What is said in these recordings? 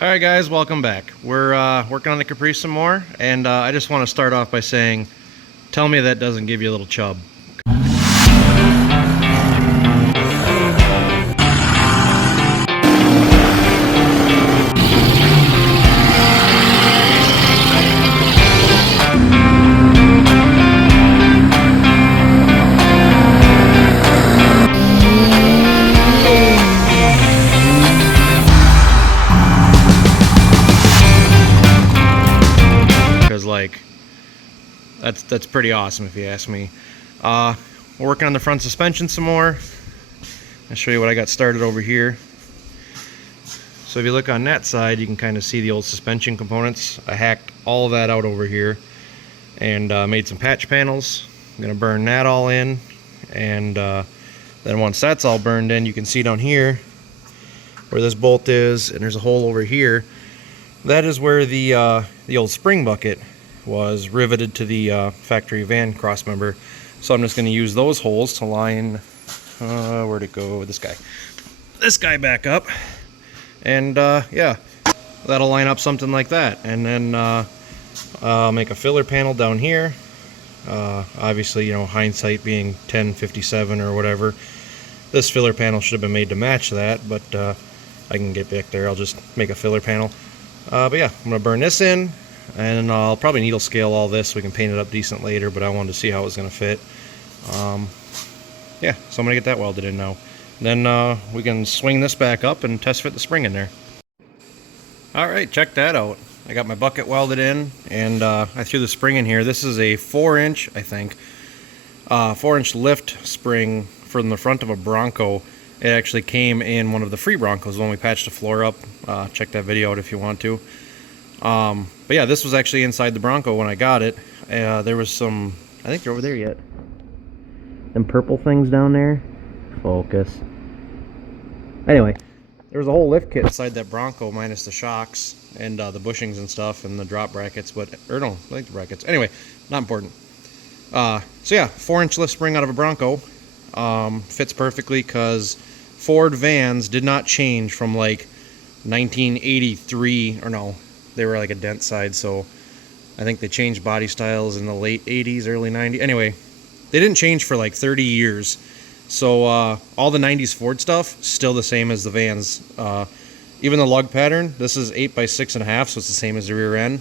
Alright guys, welcome back. We're working on the caprice some more, and I just want to start off by saying, tell me that doesn't give you a little chub. Like that's pretty awesome if you ask me. We're working on the front suspension some more. I'll show you what I got started over here. So if you look on that side, you can kind of see the old suspension components. I hacked all of that out over here and made some patch panels. I'm gonna burn that all in, and then once that's all burned in, you can see down here where this bolt is, and there's a hole over here. That is where the old spring bucket was riveted to the factory van cross member. So I'm just going to use those holes to line, where'd it go? This guy back up, and yeah, that'll line up something like that. And then I'll make a filler panel down here. Obviously, you know, hindsight being 1057 or whatever, this filler panel should have been made to match that, but I can get back there. I'll just make a filler panel. But yeah, I'm going to burn this in, and I'll probably needle scale all this so we can paint it up decent later, but I wanted to see how it was going to fit. Yeah, so I'm going to get that welded in now. Then we can swing this back up and test fit the spring in there. Alright, check that out. I got my bucket welded in, and I threw the spring in here. This is a 4-inch, I think, 4-inch lift spring from the front of a Bronco. It actually came in one of the free Broncos when we patched the floor up. Check that video out if you want to. But yeah, this was actually inside the Bronco when I got it. There was some, I think they're over there yet. Them purple things down there. Focus. Anyway, there was a whole lift kit inside that Bronco minus the shocks and the bushings and stuff and the drop brackets, but, or no, I think the brackets. Anyway, not important. So yeah, 4-inch lift spring out of a Bronco. Fits perfectly because Ford vans did not change from like 1983, or no, they were like a dent side, so I think they changed body styles in the late 80s, early 90s. Anyway, they didn't change for like 30 years, so all the 90s Ford stuff still the same as the vans. Even the lug pattern, this is 8x6.5, so it's the same as the rear end.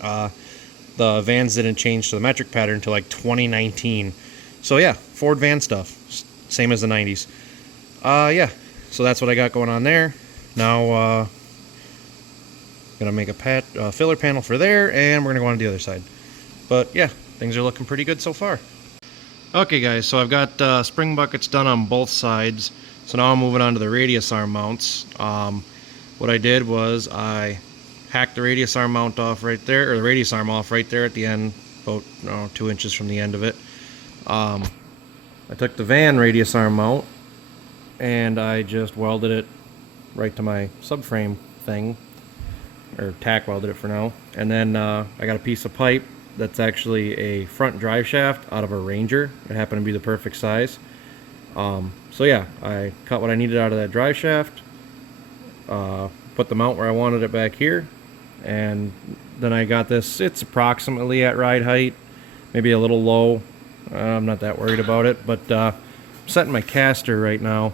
The vans didn't change to the metric pattern until like 2019. So yeah, Ford van stuff, same as the 90s. Yeah, so that's what I got going on there. Now, gonna make a filler panel for there, and we're gonna go on to the other side. But yeah, things are looking pretty good so far. Okay guys, so I've got spring buckets done on both sides. So now I'm moving on to the radius arm mounts. What I did was I hacked the radius arm mount off right there, or the radius arm off right there at the end, about 2 inches from the end of it. I took the van radius arm mount and I just welded it right to my subframe thing, or tack welded it for now. And then I got a piece of pipe that's actually a front drive shaft out of a Ranger. It happened to be the perfect size. So yeah, I cut what I needed out of that drive shaft, put the mount where I wanted it back here, and then I got this. It's approximately at ride height, maybe a little low. I'm not that worried about it, but I'm setting my caster right now.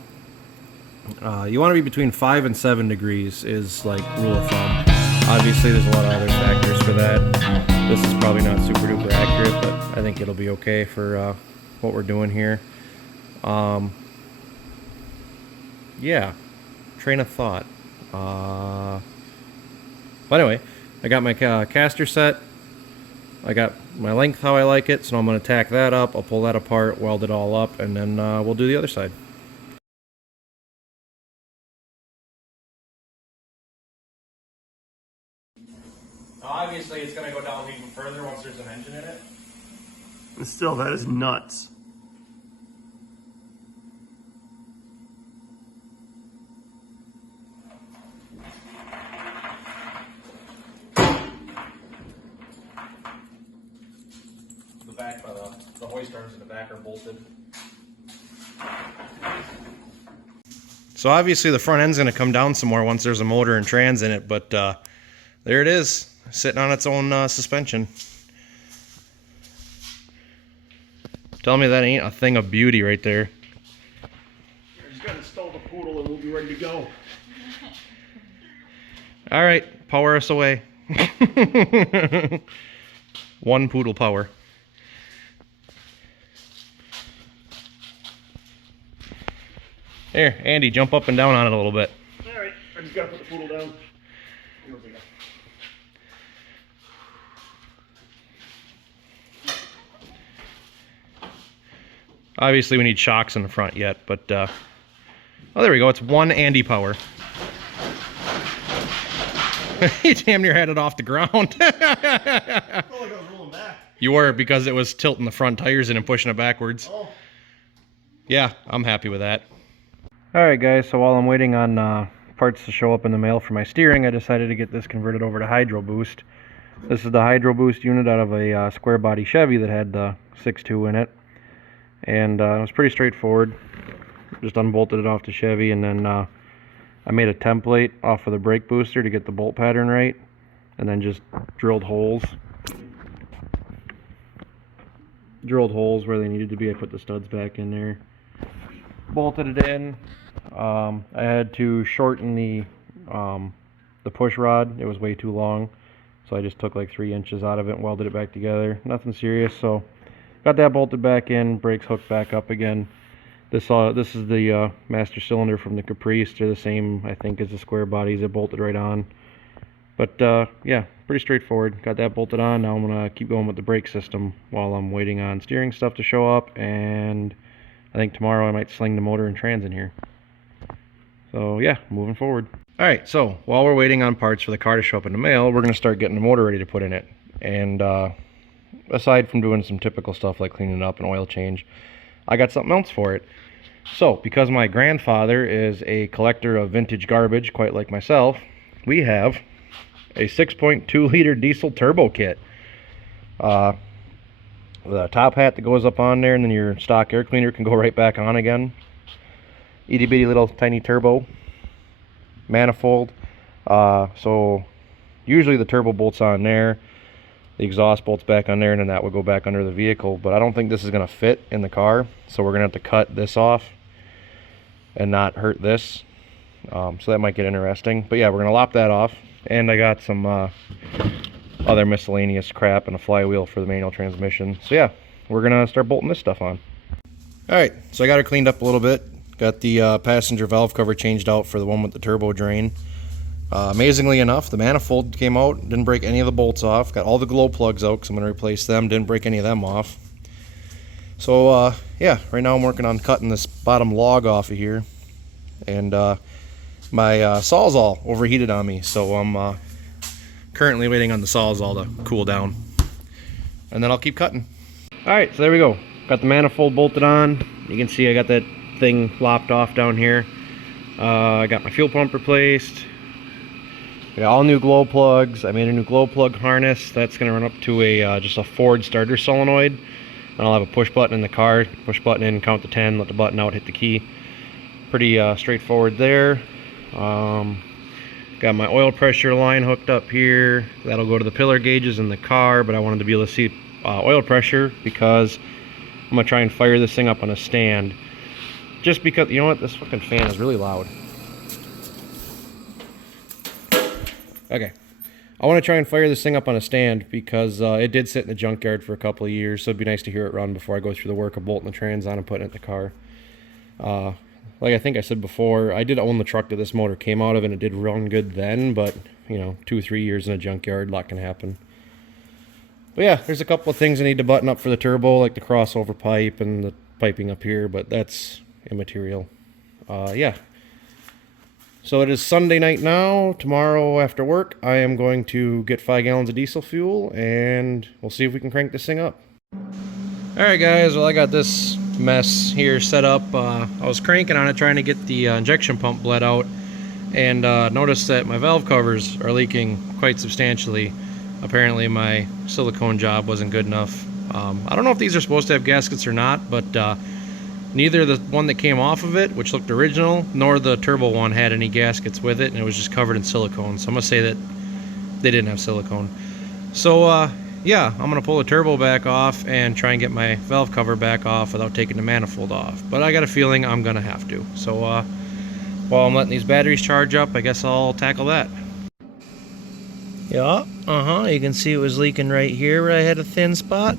You want to be between 5 and 7 degrees is like rule of thumb. Obviously there's a lot of other factors for that. This is probably not super duper accurate, but I think it'll be okay for what we're doing here. Yeah, train of thought. But anyway, I got my caster set. I got my length how I like it, so I'm going to tack that up. I'll pull that apart, weld it all up, and then we'll do the other side. Obviously, it's going to go down even further once there's an engine in it. And still, that is nuts. The back, the hoist arms in the back are bolted. So obviously the front end's going to come down some more once there's a motor and trans in it, but there it is, sitting on its own suspension. Tell me that ain't a thing of beauty right there. I just gotta install the poodle and we'll be ready to go. All right, power us away. One poodle power. Here, Andy, jump up and down on it a little bit. All right, I just gotta put the poodle down. Here we go. Obviously, we need shocks in the front yet, but oh, there we go. It's one Andy power. You damn near had it off the ground. I felt like I was rolling back. You were, because it was tilting the front tires in and pushing it backwards. Oh. Yeah, I'm happy with that. Alright guys, so while I'm waiting on parts to show up in the mail for my steering, I decided to get this converted over to hydroboost. This is the hydroboost unit out of a square body Chevy that had the 6.2 in it. And it was pretty straightforward. Just unbolted it off the Chevy, and then I made a template off of the brake booster to get the bolt pattern right, and then just drilled holes where they needed to be. I put the studs back in there, bolted it in. I had to shorten the push rod. It was way too long, so I just took like 3 inches out of it and welded it back together. Nothing serious. So got that bolted back in, brakes hooked back up again. This is the master cylinder from the Caprice. They're the same, I think, as the square bodies. It bolted right on. But yeah, pretty straightforward. Got that bolted on. Now I'm gonna keep going with the brake system while I'm waiting on steering stuff to show up. And I think tomorrow I might sling the motor and trans in here. So yeah, moving forward. All right, so while we're waiting on parts for the car to show up in the mail, we're gonna start getting the motor ready to put in it. And aside from doing some typical stuff like cleaning it up and oil change, I got something else for it. So, because my grandfather is a collector of vintage garbage, quite like myself, we have a 6.2 liter diesel turbo kit. The top hat that goes up on there, and then your stock air cleaner can go right back on again. Itty bitty little tiny turbo. Manifold. So, usually the turbo bolt's on there. The exhaust bolt's back on there, and then that would go back under the vehicle. But I don't think this is going to fit in the car, so we're going to have to cut this off and not hurt this. So that might get interesting. But yeah, we're going to lop that off. And I got some other miscellaneous crap and a flywheel for the manual transmission. So yeah, we're going to start bolting this stuff on. Alright, so I got her cleaned up a little bit. Got the passenger valve cover changed out for the one with the turbo drain. Amazingly enough, the manifold came out, didn't break any of the bolts off. Got all the glow plugs out because I'm going to replace them, didn't break any of them off. So yeah, right now I'm working on cutting this bottom log off of here. And my Sawzall overheated on me, so I'm currently waiting on the Sawzall to cool down. And then I'll keep cutting. Alright, so there we go. Got the manifold bolted on. You can see I got that thing lopped off down here. I got my fuel pump replaced. I got all new glow plugs. I made a new glow plug harness. That's going to run up to a just a Ford starter solenoid. And I'll have a push button in the car. Push button in, count to 10, let the button out, hit the key. Pretty straightforward there. Got my oil pressure line hooked up here. That'll go to the pillar gauges in the car, but I wanted to be able to see oil pressure because I'm going to try and fire this thing up on a stand. Just because, you know what, this fucking fan is really loud. Okay, I want to try and fire this thing up on a stand because it did sit in the junkyard for a couple of years, so it'd be nice to hear it run before I go through the work of bolting the trans on and putting it in the car. Like I think I said before, I did own the truck that this motor came out of, and it did run good then, but, you know, 2-3 years in a junkyard, a lot can happen. But yeah, there's a couple of things I need to button up for the turbo, like the crossover pipe and the piping up here, but that's immaterial. Yeah. So it is Sunday night now. Tomorrow after work, I am going to get 5 gallons of diesel fuel, and we'll see if we can crank this thing up. Alright guys, well I got this mess here set up. I was cranking on it trying to get the injection pump bled out, and noticed that my valve covers are leaking quite substantially. Apparently my silicone job wasn't good enough. I don't know if these are supposed to have gaskets or not, but Neither the one that came off of it, which looked original, nor the turbo one had any gaskets with it, and it was just covered in silicone. So I'm gonna say that they didn't have silicone. So yeah, I'm gonna pull the turbo back off and try and get my valve cover back off without taking the manifold off. But I got a feeling I'm gonna have to. So while I'm letting these batteries charge up, I guess I'll tackle that. Yeah, you can see it was leaking right here where I had a thin spot.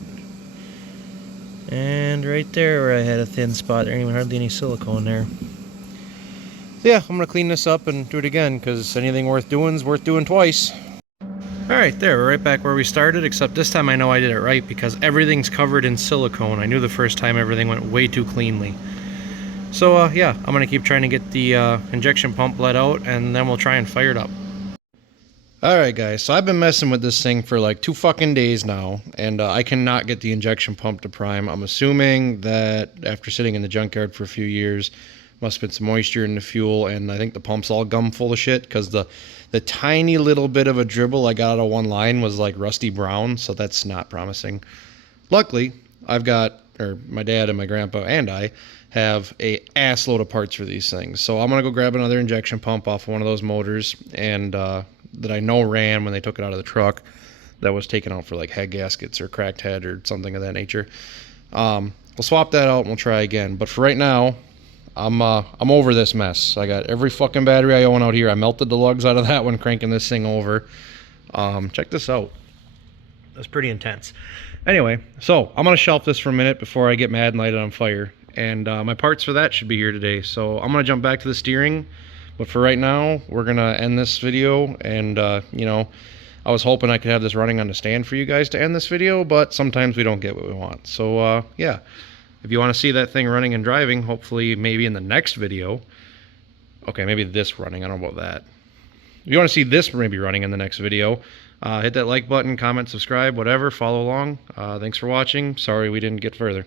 And right there where I had a thin spot. There ain't even hardly any silicone there. So yeah, I'm gonna clean this up and do it again, because anything worth doing is worth doing twice. Alright, there, we're right back where we started, except this time I know I did it right because everything's covered in silicone. I knew the first time everything went way too cleanly. So yeah, I'm gonna keep trying to get the injection pump bled out, and then we'll try and fire it up. Alright guys, so I've been messing with this thing for like 2 fucking days now, and I cannot get the injection pump to prime. I'm assuming that after sitting in the junkyard for a few years, must have been some moisture in the fuel, and I think the pump's all gum full of shit, because the tiny little bit of a dribble I got out of one line was like rusty brown, so that's not promising. Luckily, I've got, or my dad and my grandpa and I, have a ass load of parts for these things. So I'm gonna go grab another injection pump off one of those motors, and that I know ran when they took it out of the truck, that was taken out for like head gaskets or cracked head or something of that nature. We'll swap that out and we'll try again. But for right now, I'm over this mess. I got every fucking battery I own out here. I melted the lugs out of that one cranking this thing over. Check this out. That's pretty intense. Anyway, so I'm gonna shelf this for a minute before I get mad and light it on fire. And my parts for that should be here today. So I'm gonna jump back to the steering. But for right now, we're gonna end this video, and you know, I was hoping I could have this running on the stand for you guys to end this video, but sometimes we don't get what we want. So yeah, if you want to see that thing running and driving, hopefully maybe in the next video, okay, maybe this running, I don't know about that. If you want to see this maybe running in the next video, hit that like button, comment, subscribe, whatever, follow along. Thanks for watching. Sorry we didn't get further.